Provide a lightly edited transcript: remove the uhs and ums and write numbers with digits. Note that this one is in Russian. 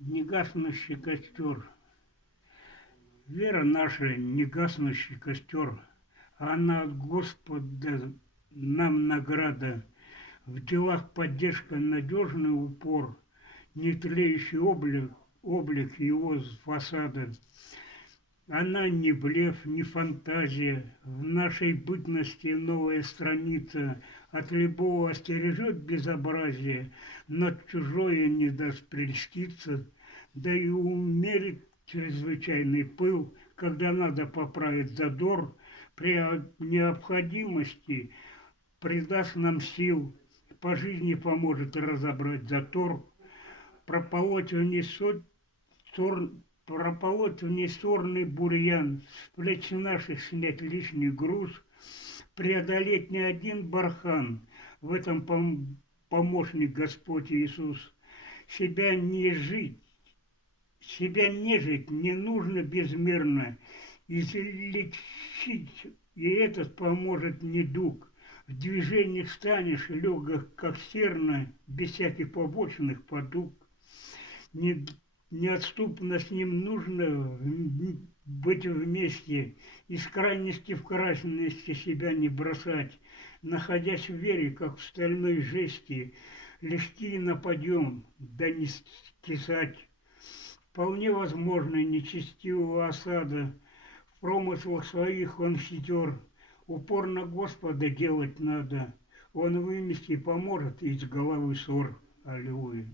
Негаснущий костер. Вера наша, негаснущий костер. Она от Господа нам награда. В делах поддержка, надежный упор, нетлеющий облик его фасада. Она не блеф, не фантазия, в нашей бытности новая страница, от любого остережет безобразие, над чужое не даст прельститься, да и умерит чрезвычайный пыл, когда надо поправить задор, при необходимости придаст нам сил, по жизни поможет разобрать затор, прополоть в ней прополоть в ней сорный бурьян, с плеч наших снять лишний груз, преодолеть не один бархан, в этом помощник Господь Иисус. Себя не жить, себя нежить не нужно безмерно, излечить, и этот поможет недуг. В движениях станешь легок, как серна, без всяких побочных потуг. Неотступно с ним нужно быть вместе, из крайности в крайности себя не бросать, находясь в вере, как в стальной жести, легкие на подъем, да не скисать. Вполне возможно нечестивого осада, в промыслах своих он хитер, упорно Господа делать надо, он вымести поможет из головы ссор. Аллилуйя.